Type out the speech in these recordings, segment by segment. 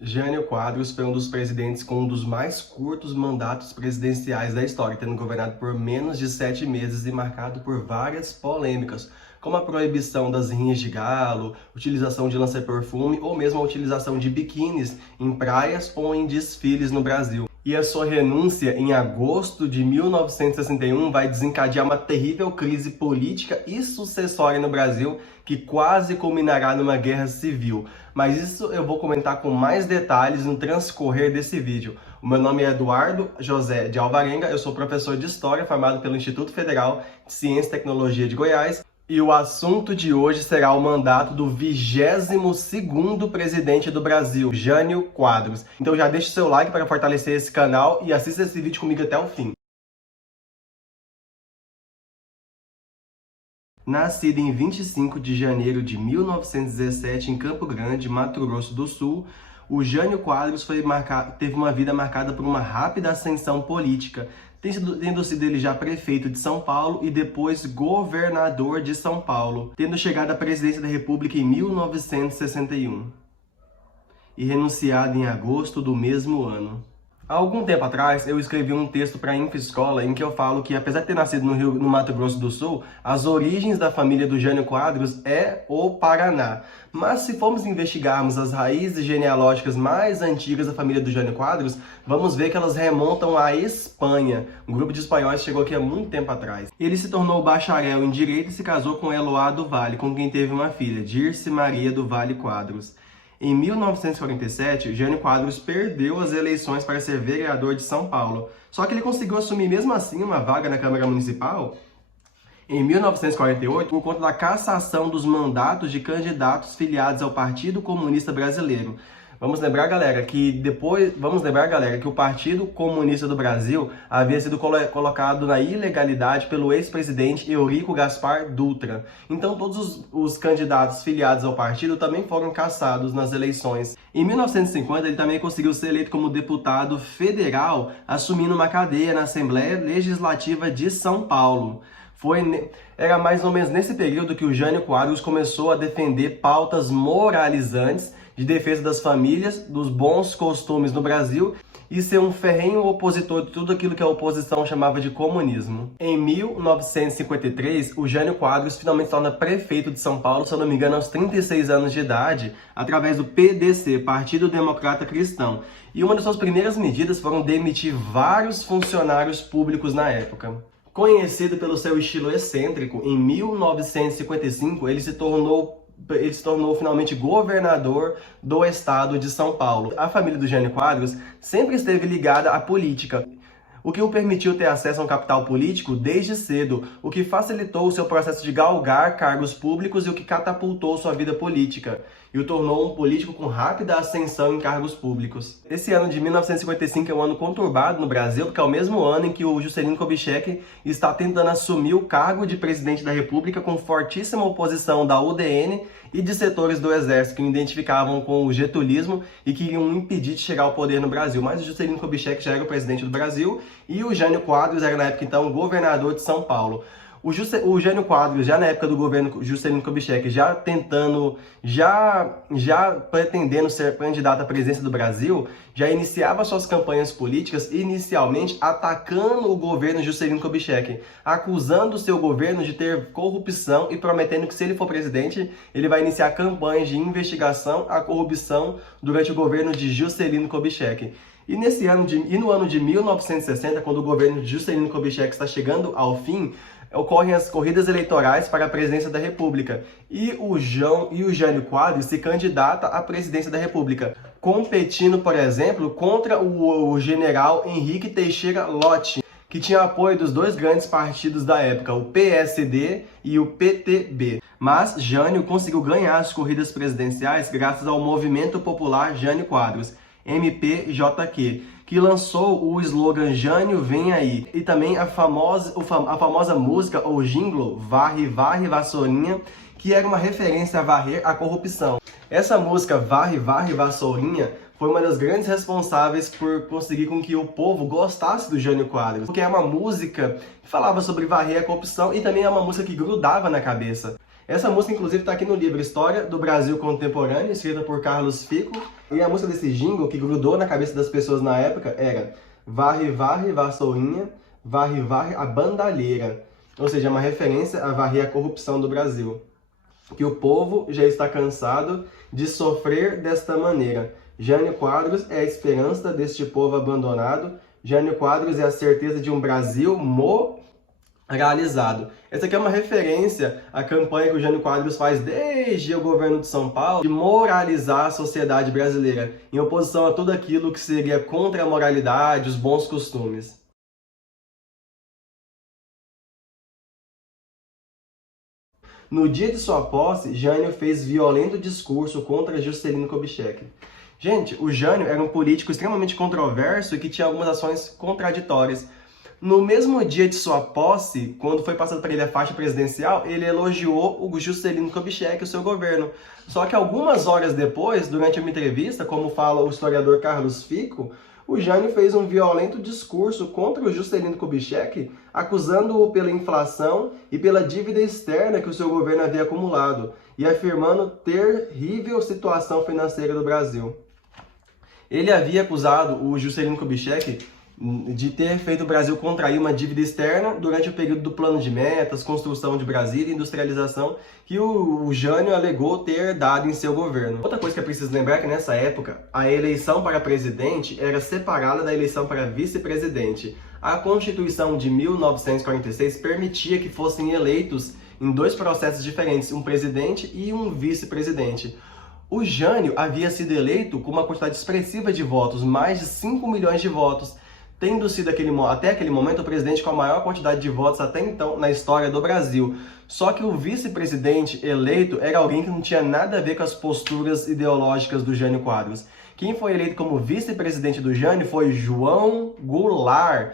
Jânio Quadros foi um dos presidentes com um dos mais curtos mandatos presidenciais da história, tendo governado por menos de 7 meses e marcado por várias polêmicas, como a proibição das rinhas de galo, utilização de lança-perfume ou mesmo a utilização de biquínis em praias ou em desfiles no Brasil. E a sua renúncia em agosto de 1961 vai desencadear uma terrível crise política e sucessória no Brasil, que quase culminará numa guerra civil. Mas isso eu vou comentar com mais detalhes no transcorrer desse vídeo. O meu nome é Eduardo José de Alvarenga, eu sou professor de História formado pelo Instituto Federal de Ciência e Tecnologia de Goiás. E o assunto de hoje será o mandato do 22º presidente do Brasil, Jânio Quadros. Então já deixa o seu like para fortalecer esse canal e assista esse vídeo comigo até o fim. Nascido em 25 de janeiro de 1917 em Campo Grande, Mato Grosso do Sul, o Jânio Quadros teve uma vida marcada por uma rápida ascensão política, tendo sido ele já prefeito de São Paulo e depois governador de São Paulo, tendo chegado à presidência da República em 1961 e renunciado em agosto do mesmo ano. Há algum tempo atrás, eu escrevi um texto para a Infescola em que eu falo que, apesar de ter nascido no Mato Grosso do Sul, as origens da família do Jânio Quadros é o Paraná. Mas se formos investigarmos as raízes genealógicas mais antigas da família do Jânio Quadros, vamos ver que elas remontam à Espanha. Um grupo de espanhóis chegou aqui há muito tempo atrás. Ele se tornou bacharel em Direito e se casou com Eloá do Vale, com quem teve uma filha, Dirce Maria do Vale Quadros. Em 1947, Jânio Quadros perdeu as eleições para ser vereador de São Paulo. Só que ele conseguiu assumir mesmo assim uma vaga na Câmara Municipal em 1948 por conta da cassação dos mandatos de candidatos filiados ao Partido Comunista Brasileiro. Vamos lembrar, galera, que o Partido Comunista do Brasil havia sido colocado na ilegalidade pelo ex-presidente Eurico Gaspar Dutra. Então, todos os candidatos filiados ao partido também foram cassados nas eleições. Em 1950, ele também conseguiu ser eleito como deputado federal, assumindo uma cadeira na Assembleia Legislativa de São Paulo. Era mais ou menos nesse período que o Jânio Quadros começou a defender pautas moralizantes de defesa das famílias, dos bons costumes no Brasil e ser um ferrenho opositor de tudo aquilo que a oposição chamava de comunismo. Em 1953, o Jânio Quadros finalmente se torna prefeito de São Paulo, se eu não me engano, aos 36 anos de idade, através do PDC, Partido Democrata Cristão. E uma das suas primeiras medidas foram demitir vários funcionários públicos na época. Conhecido pelo seu estilo excêntrico, em 1955 ele se tornou finalmente governador do estado de São Paulo. A família do Jânio Quadros sempre esteve ligada à política, o que o permitiu ter acesso a um capital político desde cedo, o que facilitou o seu processo de galgar cargos públicos e o que catapultou sua vida política, e o tornou um político com rápida ascensão em cargos públicos. Esse ano de 1955 é um ano conturbado no Brasil, porque é o mesmo ano em que o Juscelino Kubitschek está tentando assumir o cargo de presidente da República com fortíssima oposição da UDN e de setores do Exército que o identificavam com o getulismo e que iam impedir de chegar ao poder no Brasil. Mas o Juscelino Kubitschek já era o presidente do Brasil e o Jânio Quadros era, na época, então, governador de São Paulo. O Jânio Quadros, já na época do governo Juscelino Kubitschek, já pretendendo ser candidato à presidência do Brasil, já iniciava suas campanhas políticas, inicialmente atacando o governo Juscelino Kubitschek, acusando o seu governo de ter corrupção e prometendo que, se ele for presidente, ele vai iniciar campanhas de investigação à corrupção durante o governo de Juscelino Kubitschek. E no ano de 1960, quando o governo de Juscelino Kubitschek está chegando ao fim, ocorrem as corridas eleitorais para a presidência da República. E o Jânio Quadros se candidata à presidência da República, competindo, por exemplo, contra o general Henrique Teixeira Lott, que tinha apoio dos dois grandes partidos da época, o PSD e o PTB. Mas Jânio conseguiu ganhar as corridas presidenciais graças ao Movimento Popular Jânio Quadros, MPJQ, que lançou o slogan Jânio Vem Aí, e também a famosa música ou jingle Varre, Varre, Vassourinha, que era uma referência a varrer a corrupção. Essa música Varre, Varre, Vassourinha foi uma das grandes responsáveis por conseguir com que o povo gostasse do Jânio Quadros, porque é uma música que falava sobre varrer a corrupção e também é uma música que grudava na cabeça. Essa música, inclusive, está aqui no livro História do Brasil Contemporâneo, escrita por Carlos Fico. E a música desse jingle, que grudou na cabeça das pessoas na época, era Varre, varre, vassourinha, varre, varre, a bandalheira. Ou seja, é uma referência a varrer a corrupção do Brasil. Que o povo já está cansado de sofrer desta maneira. Jânio Quadros é a esperança deste povo abandonado. Jânio Quadros é a certeza de um Brasil moralizado. Essa aqui é uma referência à campanha que o Jânio Quadros faz desde o governo de São Paulo de moralizar a sociedade brasileira, em oposição a tudo aquilo que seria contra a moralidade, os bons costumes. No dia de sua posse, Jânio fez violento discurso contra Juscelino Kubitschek. Gente, o Jânio era um político extremamente controverso e que tinha algumas ações contraditórias. No mesmo dia de sua posse, quando foi passado para ele a faixa presidencial, ele elogiou o Juscelino Kubitschek e o seu governo. Só que algumas horas depois, durante uma entrevista, como fala o historiador Carlos Fico, o Jânio fez um violento discurso contra o Juscelino Kubitschek, acusando-o pela inflação e pela dívida externa que o seu governo havia acumulado, e afirmando terrível situação financeira do Brasil. Ele havia acusado o Juscelino Kubitschek de ter feito o Brasil contrair uma dívida externa durante o período do plano de metas, construção de Brasília e industrialização, que o Jânio alegou ter dado em seu governo. Outra coisa que é preciso lembrar é que nessa época, a eleição para presidente era separada da eleição para vice-presidente. A Constituição de 1946 permitia que fossem eleitos em dois processos diferentes, um presidente e um vice-presidente. O Jânio havia sido eleito com uma quantidade expressiva de votos, mais de 5 milhões de votos, tendo sido até aquele momento o presidente com a maior quantidade de votos até então na história do Brasil. Só que o vice-presidente eleito era alguém que não tinha nada a ver com as posturas ideológicas do Jânio Quadros. Quem foi eleito como vice-presidente do Jânio foi João Goulart,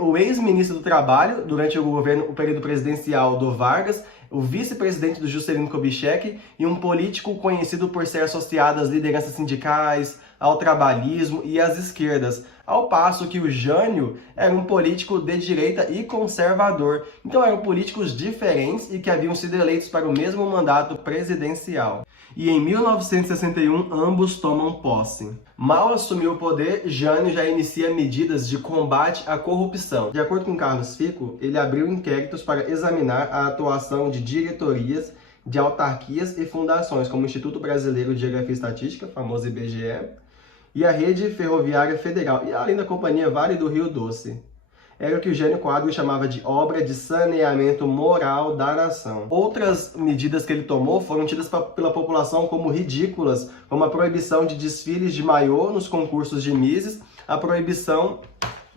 o ex-ministro do Trabalho durante o período presidencial do Vargas, o vice-presidente do Juscelino Kubitschek e um político conhecido por ser associado às lideranças sindicais, ao trabalhismo e às esquerdas, ao passo que o Jânio era um político de direita e conservador. Então eram políticos diferentes e que haviam sido eleitos para o mesmo mandato presidencial. E em 1961, ambos tomam posse. Mal assumiu o poder, Jânio já inicia medidas de combate à corrupção. De acordo com Carlos Fico, ele abriu inquéritos para examinar a atuação de diretorias de autarquias e fundações, como o Instituto Brasileiro de Geografia e Estatística, famoso IBGE, e a Rede Ferroviária Federal, e além da Companhia Vale do Rio Doce. Era o que o Jânio Quadros chamava de obra de saneamento moral da nação. Outras medidas que ele tomou foram tidas pela população como ridículas, como a proibição de desfiles de maiô nos concursos de Misses, a proibição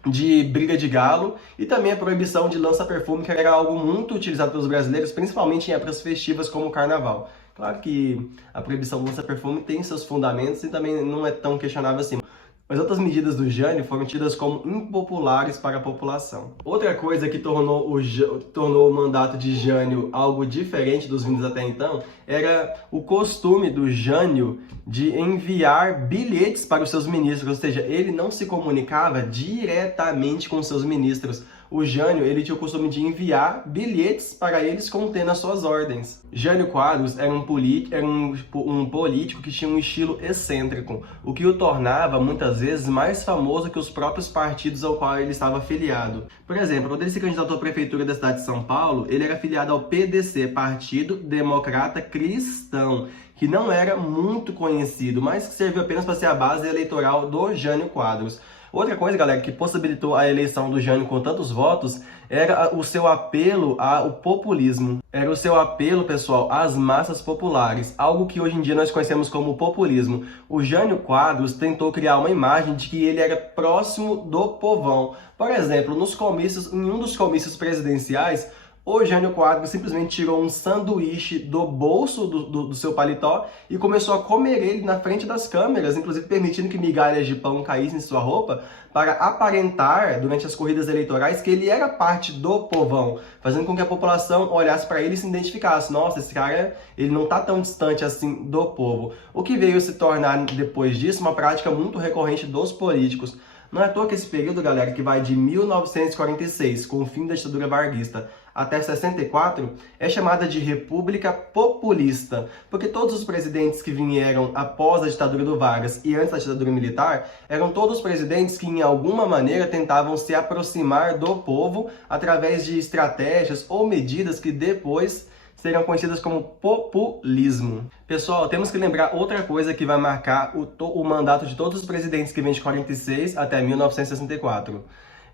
de briga de galo e também a proibição de lança-perfume, que era algo muito utilizado pelos brasileiros, principalmente em épocas festivas como o Carnaval. Claro que a proibição do lança-perfume tem seus fundamentos e também não é tão questionável assim. Mas outras medidas do Jânio foram tidas como impopulares para a população. Outra coisa que tornou o mandato de Jânio algo diferente dos vindos até então era o costume do Jânio de enviar bilhetes para os seus ministros, ou seja, ele não se comunicava diretamente com seus ministros. O Jânio, ele tinha o costume de enviar bilhetes para eles contendo as suas ordens. Jânio Quadros era um político que tinha um estilo excêntrico, o que o tornava, muitas vezes, mais famoso que os próprios partidos ao qual ele estava afiliado. Por exemplo, quando ele se candidatou à prefeitura da cidade de São Paulo, ele era afiliado ao PDC, Partido Democrata Cristão, que não era muito conhecido, mas que serviu apenas para ser a base eleitoral do Jânio Quadros. Outra coisa, galera, que possibilitou a eleição do Jânio com tantos votos era o seu apelo ao populismo. Era o seu apelo, pessoal, às massas populares, algo que hoje em dia nós conhecemos como populismo. O Jânio Quadros tentou criar uma imagem de que ele era próximo do povão. Por exemplo, em um dos comícios presidenciais, o Jânio Quadros simplesmente tirou um sanduíche do bolso do seu paletó e começou a comer ele na frente das câmeras, inclusive permitindo que migalhas de pão caíssem em sua roupa, para aparentar, durante as corridas eleitorais, que ele era parte do povão, fazendo com que a população olhasse para ele e se identificasse. Nossa, esse cara, ele não está tão distante assim do povo. O que veio se tornar, depois disso, uma prática muito recorrente dos políticos. Não é à toa que esse período, galera, que vai de 1946, com o fim da ditadura varguista, até 64 é chamada de República Populista, porque todos os presidentes que vieram após a ditadura do Vargas e antes da ditadura militar eram todos presidentes que, em alguma maneira, tentavam se aproximar do povo através de estratégias ou medidas que depois serão conhecidas como populismo. Pessoal, temos que lembrar outra coisa que vai marcar o mandato de todos os presidentes que vêm de 46 até 1964.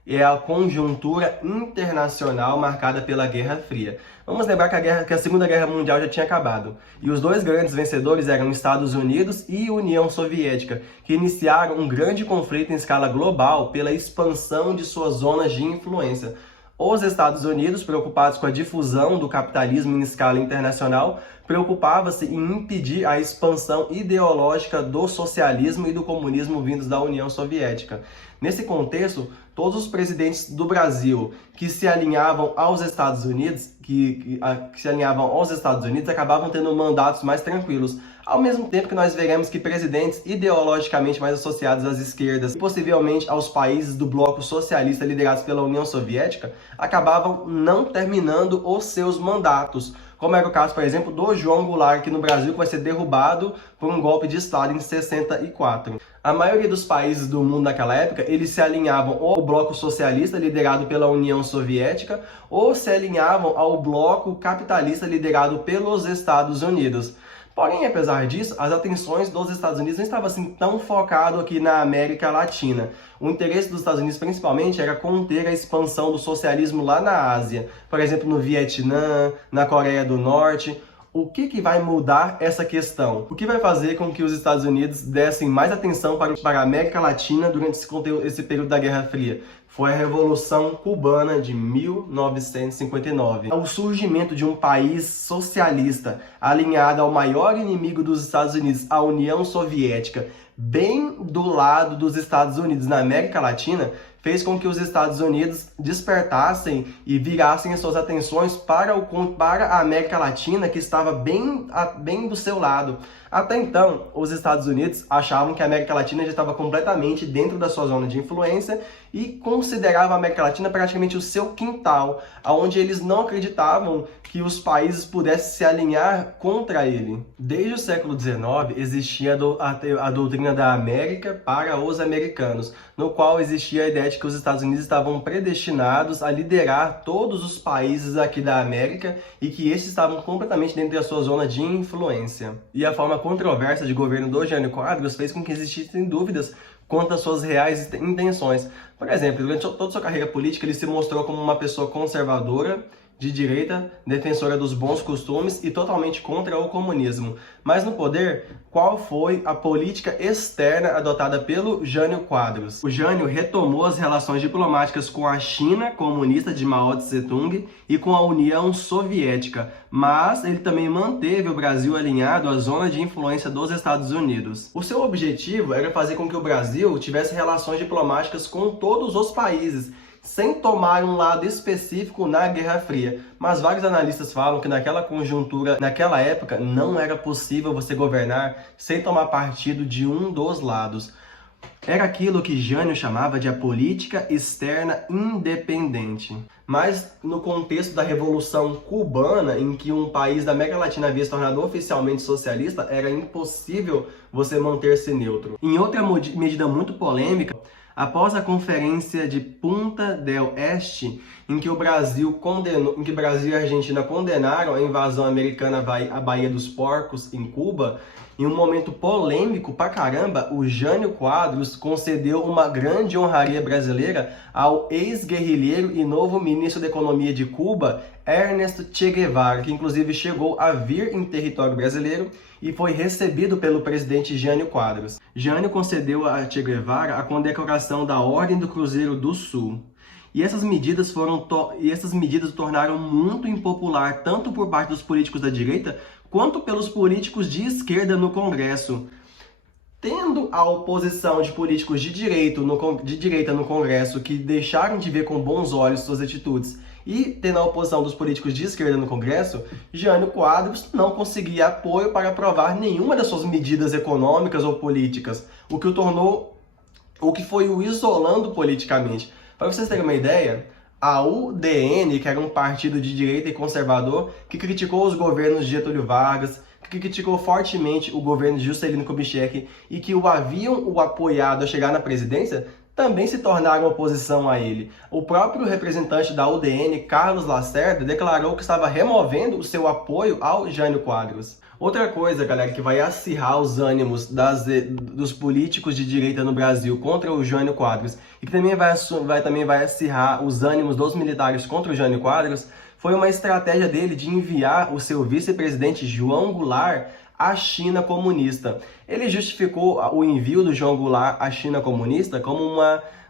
É a conjuntura internacional marcada pela Guerra Fria. Vamos lembrar que a Segunda Guerra Mundial já tinha acabado. E os dois grandes vencedores eram Estados Unidos e União Soviética, que iniciaram um grande conflito em escala global pela expansão de suas zonas de influência. Os Estados Unidos, preocupados com a difusão do capitalismo em escala internacional, preocupava-se em impedir a expansão ideológica do socialismo e do comunismo vindos da União Soviética. Nesse contexto, todos os presidentes do Brasil que se alinhavam aos Estados Unidos, acabavam tendo mandatos mais tranquilos. Ao mesmo tempo que nós veremos que presidentes ideologicamente mais associados às esquerdas e possivelmente aos países do bloco socialista liderados pela União Soviética acabavam não terminando os seus mandatos, como era o caso, por exemplo, do João Goulart aqui no Brasil, que vai ser derrubado por um golpe de Estado em 64. A maioria dos países do mundo naquela época, eles se alinhavam ou ao bloco socialista liderado pela União Soviética ou se alinhavam ao bloco capitalista liderado pelos Estados Unidos. Porém, apesar disso, as atenções dos Estados Unidos não estavam assim tão focadas aqui na América Latina. O interesse dos Estados Unidos, principalmente, era conter a expansão do socialismo lá na Ásia. Por exemplo, no Vietnã, na Coreia do Norte. O que vai mudar essa questão? O que vai fazer com que os Estados Unidos dessem mais atenção para a América Latina durante esse período da Guerra Fria? Foi a Revolução Cubana de 1959. O surgimento de um país socialista alinhado ao maior inimigo dos Estados Unidos, a União Soviética, bem do lado dos Estados Unidos na América Latina, fez com que os Estados Unidos despertassem e virassem as suas atenções para a América Latina, que estava bem do seu lado. Até então, os Estados Unidos achavam que a América Latina já estava completamente dentro da sua zona de influência e consideravam a América Latina praticamente o seu quintal, onde eles não acreditavam que os países pudessem se alinhar contra ele. Desde o século XIX, existia a doutrina da América para os americanos, no qual existia a ideia de que os Estados Unidos estavam predestinados a liderar todos os países aqui da América e que esses estavam completamente dentro da sua zona de influência. E a forma controversa de governo do Jânio Quadros fez com que existissem dúvidas quanto às suas reais intenções. Por exemplo, durante toda a sua carreira política, ele se mostrou como uma pessoa conservadora, de direita, defensora dos bons costumes e totalmente contra o comunismo. Mas no poder, qual foi a política externa adotada pelo Jânio Quadros? O Jânio retomou as relações diplomáticas com a China comunista de Mao Tse-tung e com a União Soviética, mas ele também manteve o Brasil alinhado à zona de influência dos Estados Unidos. O seu objetivo era fazer com que o Brasil tivesse relações diplomáticas com todos os países, sem tomar um lado específico na Guerra Fria. Mas vários analistas falam que naquela conjuntura, naquela época, não era possível você governar sem tomar partido de um dos lados. Era aquilo que Jânio chamava de a política externa independente. Mas no contexto da Revolução Cubana, em que um país da América Latina havia se tornado oficialmente socialista, era impossível você manter-se neutro. Em outra medida muito polêmica, após a Conferência de Punta del Este, em que o Brasil e a Argentina condenaram a invasão americana à Baía dos Porcos, em Cuba, em um momento polêmico pra caramba, o Jânio Quadros concedeu uma grande honraria brasileira ao ex-guerrilheiro e novo ministro da Economia de Cuba, Ernesto Che Guevara, que inclusive chegou a vir em território brasileiro e foi recebido pelo presidente Jânio Quadros. Jânio concedeu a Che Guevara a condecoração da Ordem do Cruzeiro do Sul. E essas medidas o tornaram muito impopular tanto por parte dos políticos da direita quanto pelos políticos de esquerda no Congresso. Tendo a oposição de políticos de direita no Congresso que deixaram de ver com bons olhos suas atitudes e tendo a oposição dos políticos de esquerda no Congresso, Jânio Quadros não conseguia apoio para aprovar nenhuma das suas medidas econômicas ou políticas, o que foi o isolando politicamente. Para vocês terem uma ideia, A UDN, que era um partido de direita e conservador, que criticou os governos de Getúlio Vargas, que criticou fortemente o governo de Juscelino Kubitschek e que o haviam apoiado a chegar na presidência, também se tornaram oposição a ele. O próprio representante da UDN, Carlos Lacerda, declarou que estava removendo o seu apoio ao Jânio Quadros. Outra coisa, galera, que vai acirrar os ânimos dos políticos de direita no Brasil contra o Jânio Quadros e que também vai acirrar os ânimos dos militares contra o Jânio Quadros foi uma estratégia dele de enviar o seu vice-presidente João Goulart à China comunista. Ele justificou o envio do João Goulart à China comunista como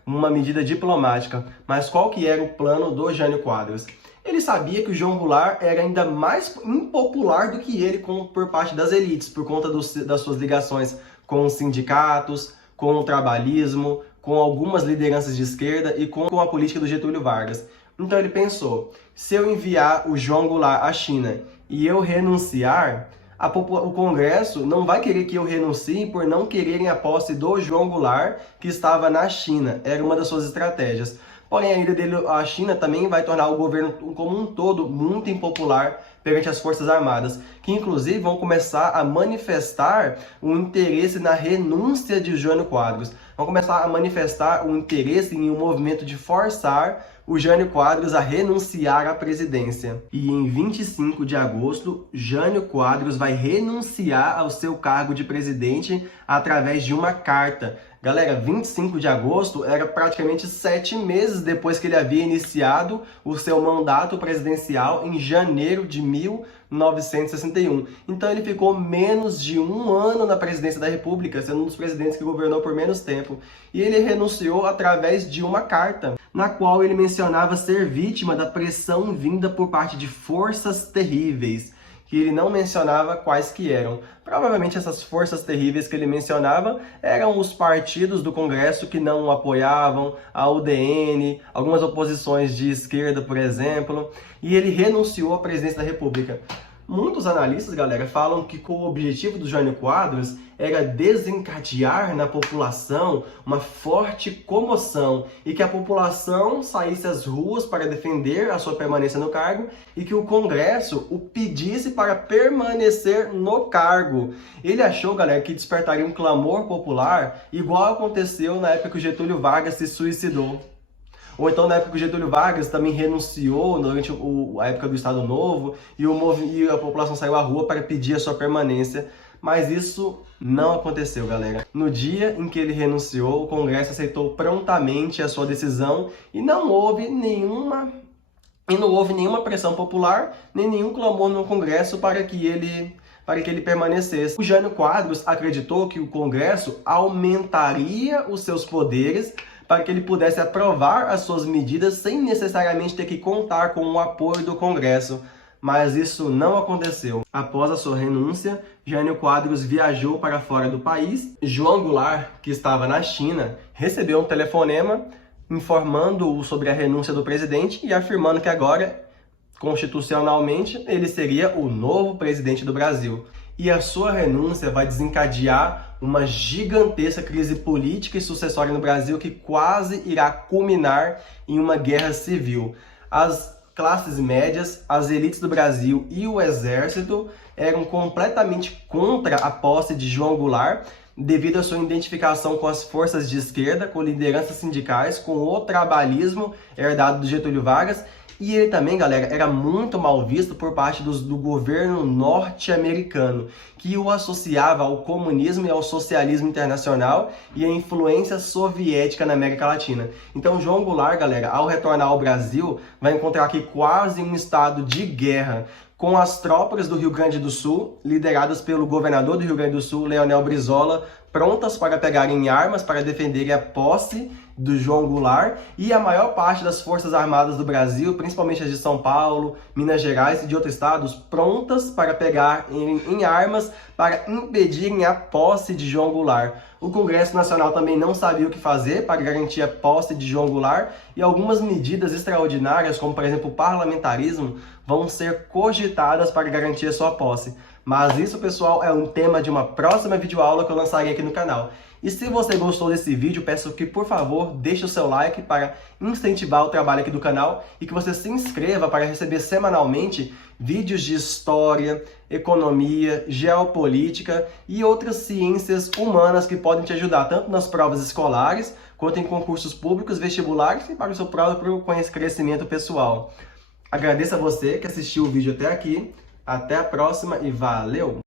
uma medida diplomática. Mas qual que era o plano do Jânio Quadros? Ele sabia que o João Goulart era ainda mais impopular do que ele por parte das elites, por conta das suas ligações com os sindicatos, com o trabalhismo, com algumas lideranças de esquerda e com a política do Getúlio Vargas. Então ele pensou, se eu enviar o João Goulart à China e eu renunciar, o Congresso não vai querer que eu renuncie por não quererem a posse do João Goulart, que estava na China. Era uma das suas estratégias. Porém, a ida dele à China também vai tornar o governo como um todo muito impopular perante as Forças Armadas, que inclusive vão começar a manifestar o interesse na renúncia de Jânio Quadros. Vão começar a manifestar o interesse em um movimento de forçar o Jânio Quadros a renunciar à presidência. E em 25 de agosto, Jânio Quadros vai renunciar ao seu cargo de presidente através de uma carta. Galera, 25 de agosto era praticamente 7 meses depois que ele havia iniciado o seu mandato presidencial em janeiro de 1961. Então ele ficou menos de um ano na presidência da República, sendo um dos presidentes que governou por menos tempo. E ele renunciou através de uma carta, na qual ele mencionava ser vítima da pressão vinda por parte de forças terríveis, que ele não mencionava quais que eram. Provavelmente essas forças terríveis que ele mencionava eram os partidos do Congresso que não o apoiavam, a UDN, algumas oposições de esquerda, por exemplo, e ele renunciou à presidência da República. Muitos analistas, galera, falam que o objetivo do Jânio Quadros era desencadear na população uma forte comoção e que a população saísse às ruas para defender a sua permanência no cargo e que o Congresso o pedisse para permanecer no cargo. Ele achou, galera, que despertaria um clamor popular igual aconteceu na época que o Getúlio Vargas se suicidou. Ou então na época que o Getúlio Vargas também renunciou durante a época do Estado Novo e a população saiu à rua para pedir a sua permanência. Mas isso não aconteceu, galera. No dia em que ele renunciou, o Congresso aceitou prontamente a sua decisão e não houve nenhuma pressão popular, nem nenhum clamor no Congresso para que ele permanecesse. O Jânio Quadros acreditou que o Congresso aumentaria os seus poderes para que ele pudesse aprovar as suas medidas sem necessariamente ter que contar com o apoio do Congresso. Mas isso não aconteceu. Após a sua renúncia, Jânio Quadros viajou para fora do país. João Goulart, que estava na China, recebeu um telefonema informando-o sobre a renúncia do presidente e afirmando que agora, constitucionalmente, ele seria o novo presidente do Brasil. E a sua renúncia vai desencadear uma gigantesca crise política e sucessória no Brasil que quase irá culminar em uma guerra civil. As classes médias, as elites do Brasil e o exército eram completamente contra a posse de João Goulart, devido à sua identificação com as forças de esquerda, com lideranças sindicais, com o trabalhismo herdado do Getúlio Vargas. E ele também, galera, era muito mal visto por parte do governo norte-americano, que o associava ao comunismo e ao socialismo internacional e à influência soviética na América Latina. Então, João Goulart, galera, ao retornar ao Brasil, vai encontrar aqui quase um estado de guerra, com as tropas do Rio Grande do Sul, lideradas pelo governador do Rio Grande do Sul, Leonel Brizola, prontas para pegarem armas para defender a posse do João Goulart, e a maior parte das Forças Armadas do Brasil, principalmente as de São Paulo, Minas Gerais e de outros estados, prontas para pegar em armas para impedirem a posse de João Goulart. O Congresso Nacional também não sabia o que fazer para garantir a posse de João Goulart, e algumas medidas extraordinárias, como por exemplo o parlamentarismo, vão ser cogitadas para garantir a sua posse. Mas isso, pessoal, é um tema de uma próxima videoaula que eu lançarei aqui no canal. E se você gostou desse vídeo, peço que, por favor, deixe o seu like para incentivar o trabalho aqui do canal e que você se inscreva para receber semanalmente vídeos de história, economia, geopolítica e outras ciências humanas que podem te ajudar tanto nas provas escolares quanto em concursos públicos, vestibulares e para o seu próprio crescimento pessoal. Agradeço a você que assistiu o vídeo até aqui. Até a próxima e valeu!